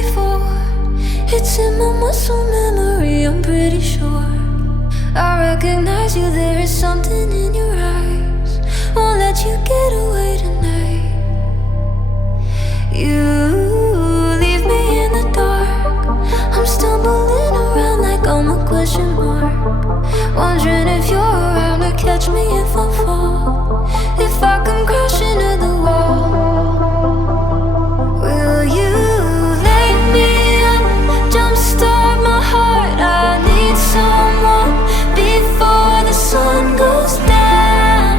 before. It's in my muscle memory, I'm pretty sure. I recognize you, there is something in your eyes. Won't let you get away tonight. You leave me in the dark. I'm stumbling around like I'm a question mark, wondering if you're around to catch me if I fall, if I come crashing to the wall. Will you lay me up, jumpstart my heart? I need someone before the sun goes down.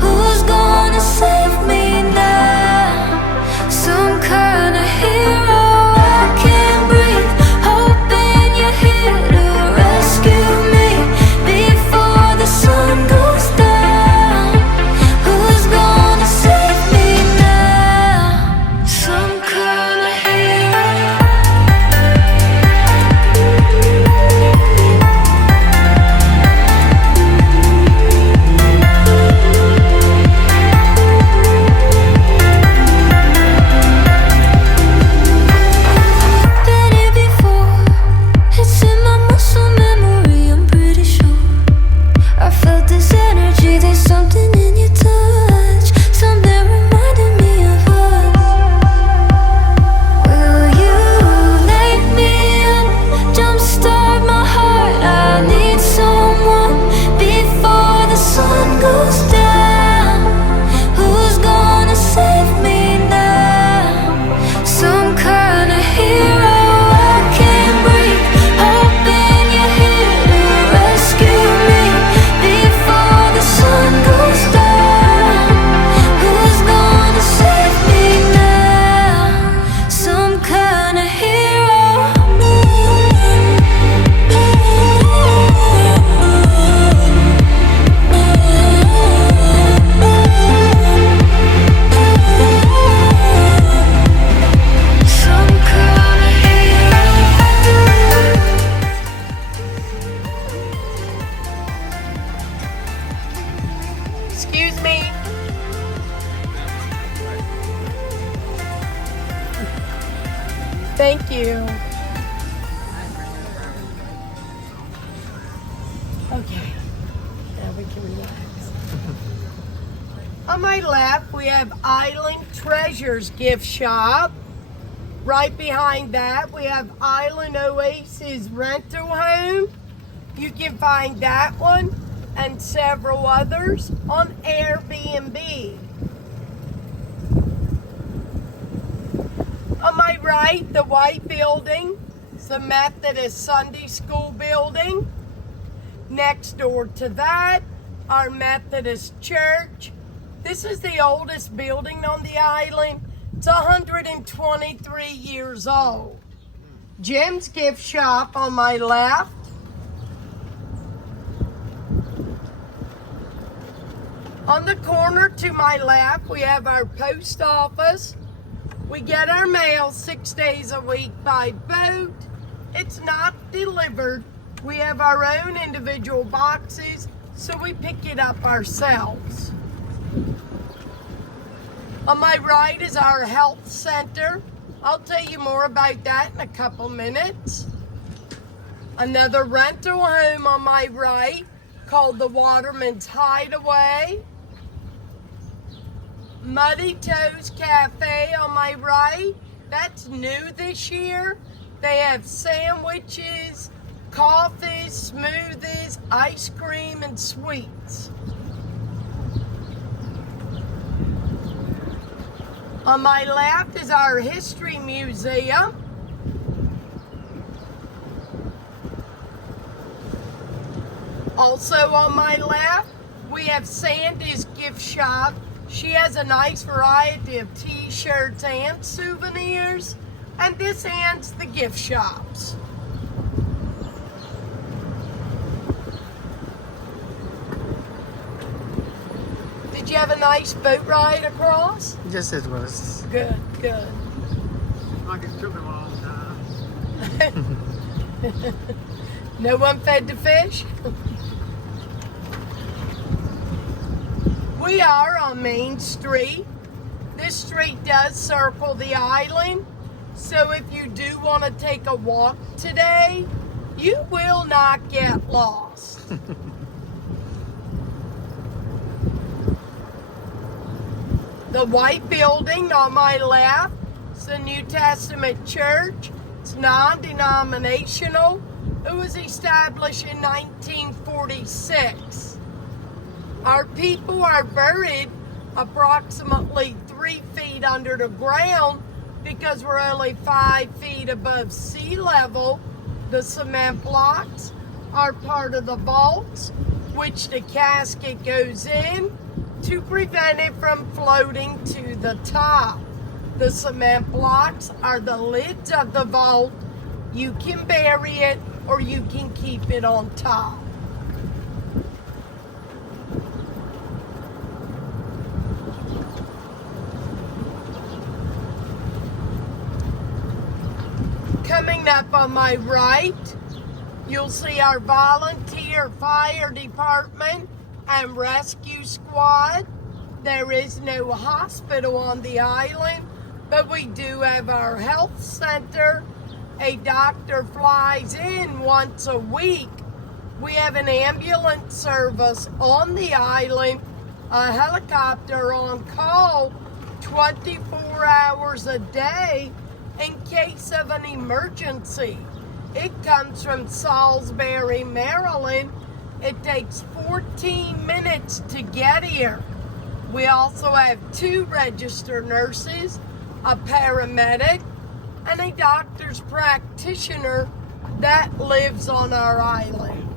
Who's gonna save me now? Some kind of hero. I can't breathe, hoping you're here to rescue me before the sun goes down. Who's gonna save me now? Some kind of hero. Been here before. It's in my muscle memory, I'm pretty sure. I felt this energy, there's something in your touch, something reminding me of us. Will you lay me up, jumpstart my heart? I need someone before the sun goes down. Who's gonna save me now? Some kind of hero. I can't breathe, hoping you're here to rescue me before the sun goes down. Who's gonna save me now? Some kind of hero. Some kind of hero. Excuse me. Thank you. Okay, now we can relax. On my left, we have Island Treasures gift shop. Right behind that, we have Island Oasis rental home. You can find that one and several others on Airbnb. On my right, the white building is the Methodist Sunday School building. Next door to that, our Methodist Church. This is the oldest building on the island. It's 123 years old. Jim's gift shop on my left. On the corner to my left, we have our post office. We get our mail 6 days a week by boat. It's not delivered. We have our own individual boxes, so we pick it up ourselves. On my right is our health center. I'll tell you more about that in a couple minutes. Another rental home on my right called the Waterman's Hideaway. Muddy Toes Cafe on my right. That's new this year. They have sandwiches, coffees, smoothies, ice cream, and sweets. On my left is our History Museum. Also on my left, we have Sandy's gift shop. She has a nice variety of t-shirts and souvenirs. And this ends the gift shops. Did you have a nice boat ride across? Yes, it was. Good, good. Like it took him a long time. No one fed the fish? We are on Main Street. This street does circle the island. So if you do want to take a walk today, you will not get lost. The white building on my left is the New Testament church. It's non-denominational. It was established in 1946. Our people are buried approximately 3 feet under the ground because we're only 5 feet above sea level. The cement blocks are part of the vaults, which the casket goes in to prevent it from floating to the top. The cement blocks are the lids of the vault. You can bury it or you can keep it on top. Coming up on my right, you'll see our volunteer fire department and rescue squad. There is no hospital on the island, but we do have our health center. A doctor flies in once a week. We have an ambulance service on the island, a helicopter on call 24 hours a day in case of an emergency. It comes from Salisbury, Maryland. It takes 14 minutes to get here. We also have 2 registered nurses, a paramedic, and a doctor's practitioner that lives on our island.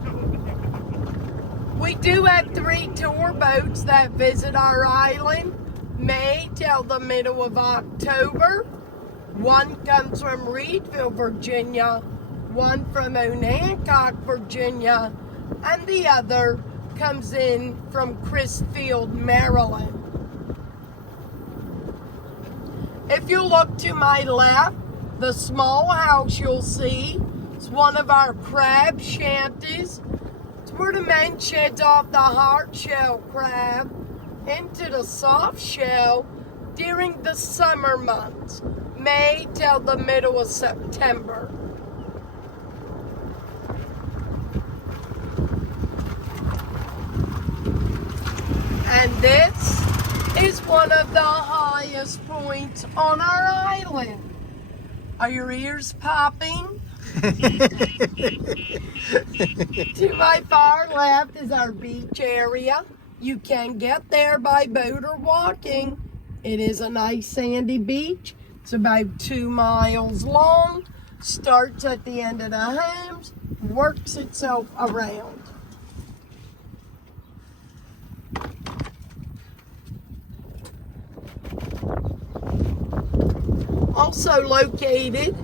We do have 3 tour boats that visit our island, May till the middle of October. One comes from Reedville, Virginia, one from Onancock, Virginia, and the other comes in from Chrisfield, Maryland. If you look to my left, the small house you'll see is one of our crab shanties. It's where the men shed off the hard shell crab into the soft shell during the summer months, May till the middle of September. And this is one of the highest points on our island. Are your ears popping? To my far left is our beach area. You can get there by boat or walking. It is a nice sandy beach. It's about 2 miles long. Starts at the end of the homes, works itself around. Also located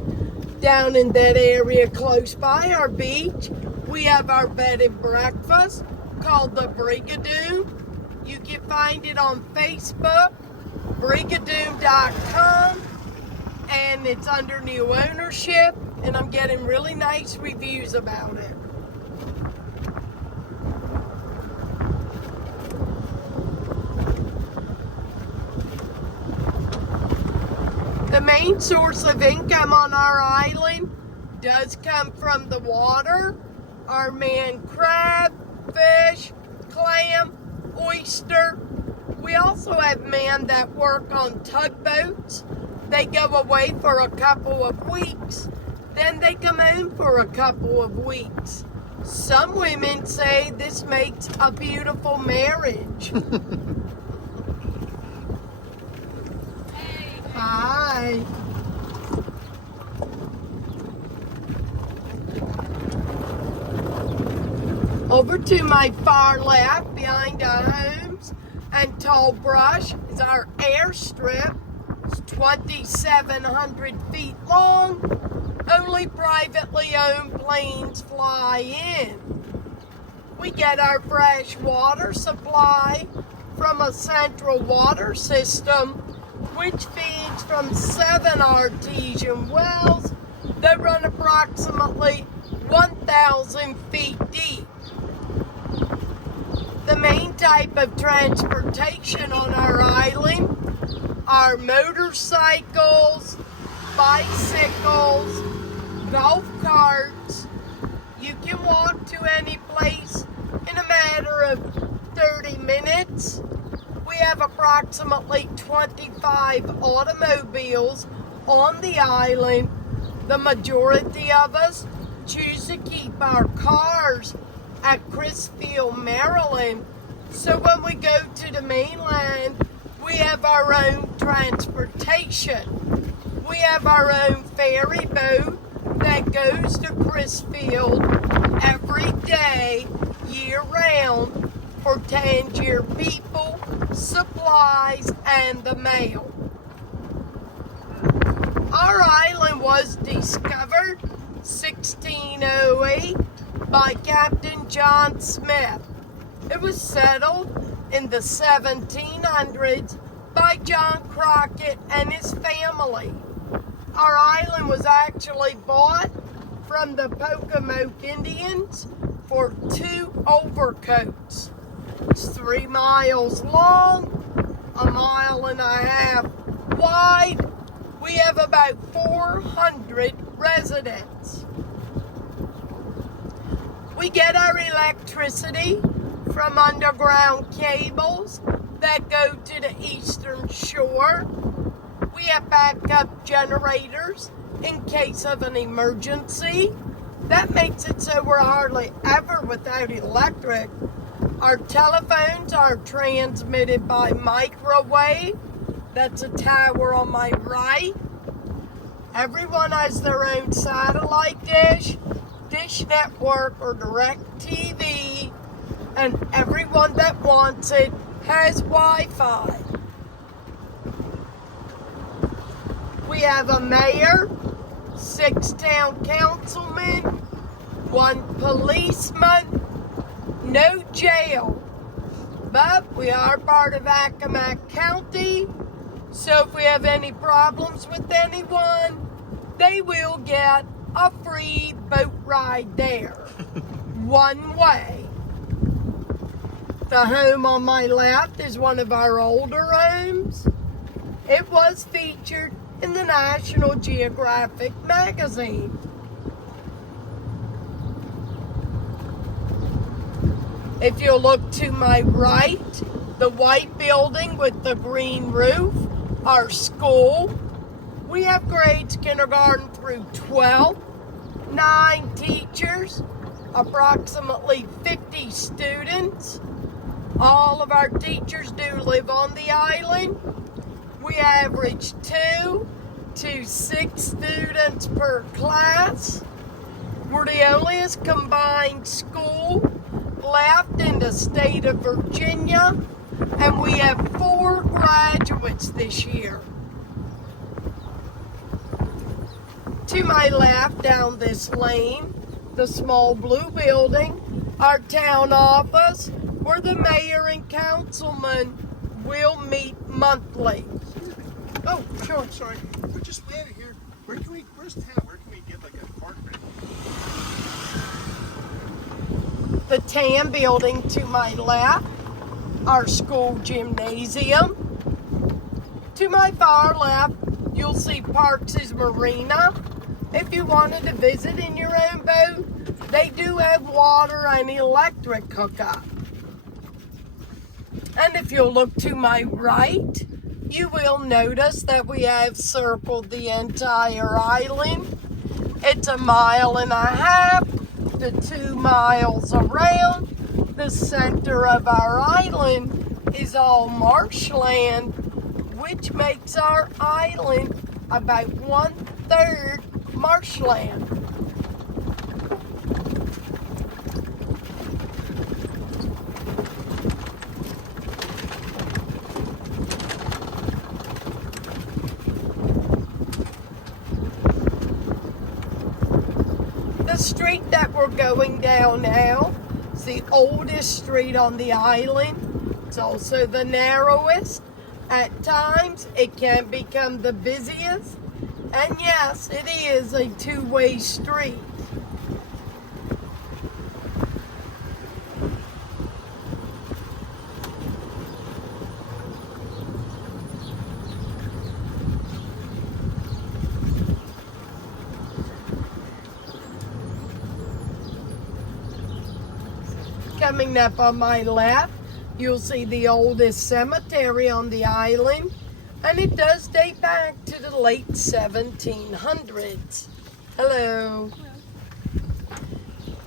down in that area close by our beach, we have our bed and breakfast called the Brigadoon. You can find it on Facebook, brigadoon.com, and it's under new ownership, and I'm getting really nice reviews about it. The main source of income on our island does come from the water. Our manned crab, fish, clam, oyster. We also have men that work on tugboats. They go away for a couple of weeks. Then they come home for a couple of weeks. Some women say this makes a beautiful marriage. Hi. Over to my far left, behind our homes and tall brush, is our airstrip. It's 2,700 feet long. Only privately owned planes fly in. We get our fresh water supply from a central water system, which feeds from 7 artesian wells that run approximately 1,000 feet deep. The main type of transportation on our island are motorcycles, bicycles, golf carts. You can walk to any place in a matter of 30 minutes. We have approximately 25 automobiles on the island. The majority of us choose to keep our cars at Crisfield, Maryland. So when we go to the mainland, we have our own transportation. We have our own ferry boat that goes to Crisfield every day, year round, for Tangier people, supplies, and the mail. Our island was discovered 1608 by Captain John Smith. It was settled in the 1700s by John Crockett and his family. Our island was actually bought from the Pocomoke Indians for 2 overcoats. It's 3 miles long, 1.5 miles wide. We have about 400 residents. We get our electricity from underground cables that go to the eastern shore. We have backup generators in case of an emergency. That makes it so we're hardly ever without electric. Our telephones are transmitted by microwave. That's a tower on my right. Everyone has their own satellite dish, Dish Network, or Direct TV, and everyone that wants it has Wi-Fi. We have a mayor, 6 town councilmen, 1 policeman, no jail. But we are part of Accomack County, so if we have any problems with anyone, they will get a free boat ride there, one way. The home on my left is one of our older homes. It was featured in the National Geographic magazine. If you look to my right, the white building with the green roof, our school. We have grades kindergarten through 12, 9 teachers, approximately 50 students. All of our teachers do live on the island. We average 2 to 6 students per class. We're the onlyest combined school left in the state of Virginia, and we have 4 graduates this year. To my left down this lane, the small blue building, our town office, where the mayor and councilman will meet monthly. Oh, sure, sorry. We're just landing here. Where's town? Where can we get like a park ready? The tan building to my left, our school gymnasium. To my far left, you'll see Parks' Marina. If you wanted to visit in your own boat, they do have water and electric hookup. And if you'll look to my right, you will notice that we have circled the entire island. It's 1.5 miles to 2 miles around. The center of our island is all marshland, which makes our island about 1/3 marshland. The street that we're going down now is the oldest street on the island. It's also the narrowest. At times, it can become the busiest. And yes, it is a 2-way street. Coming up on my left, you'll see the oldest cemetery on the island, and it does date back to the late 1700s. Hello.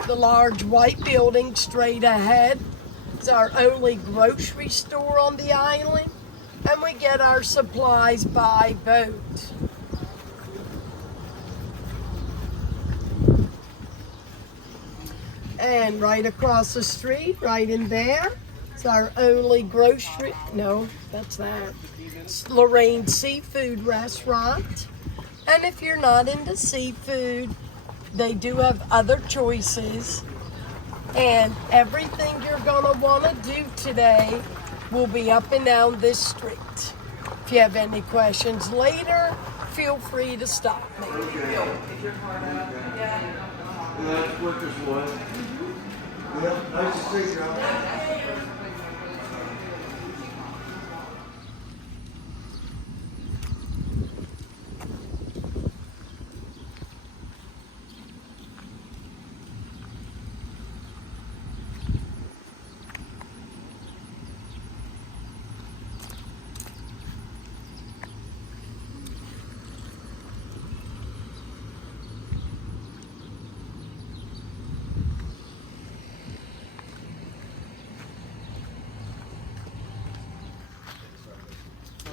The large white building straight ahead is our only grocery store on the island, and we get our supplies by boat. And right across the street, right in there, is our only grocery, no, that's that. It's Lorraine Seafood Restaurant. And if you're not into seafood, they do have other choices. And everything you're gonna wanna do today will be up and down this street. If you have any questions later, feel free to stop me. That's what this was. Well, nice to see you.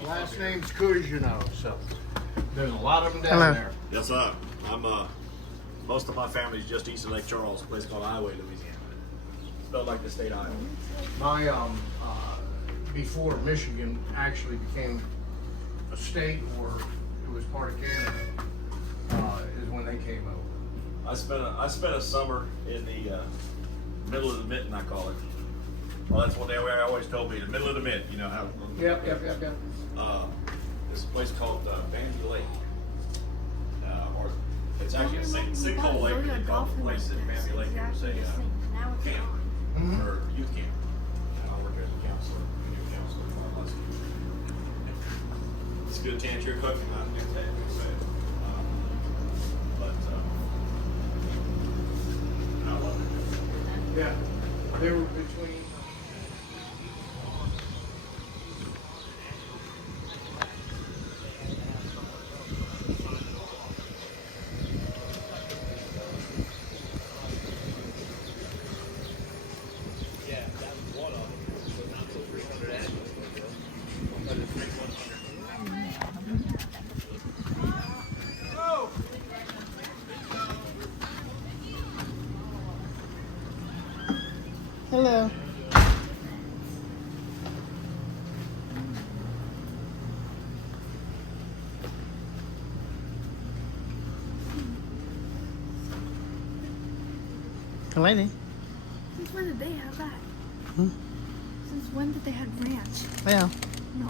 Last name's Cousineau, so there's a lot of them down there. Yes, sir. I'm most of my family's just east of Lake Charles, a place called Highway, Louisiana. Spelled like the state Iowa. My before Michigan actually became a state, or it was part of Canada, is when they came over. I spent a summer in the middle of the mitten, I call it. Well, that's what they always told me, the middle of the mitten. You know how. Yep. There's a place called Bandy Lake. Or it's actually a sinkhole lake. They call the place at Bandy Lake. It was a camp or youth camp. And I worked as a counselor, youth counselor for our last year. It's good Tangier cooking. I can tell you. But I love it. Yeah, they were between. Hello. Lady. Since when did they have that? Since when did they have ranch? Well, No.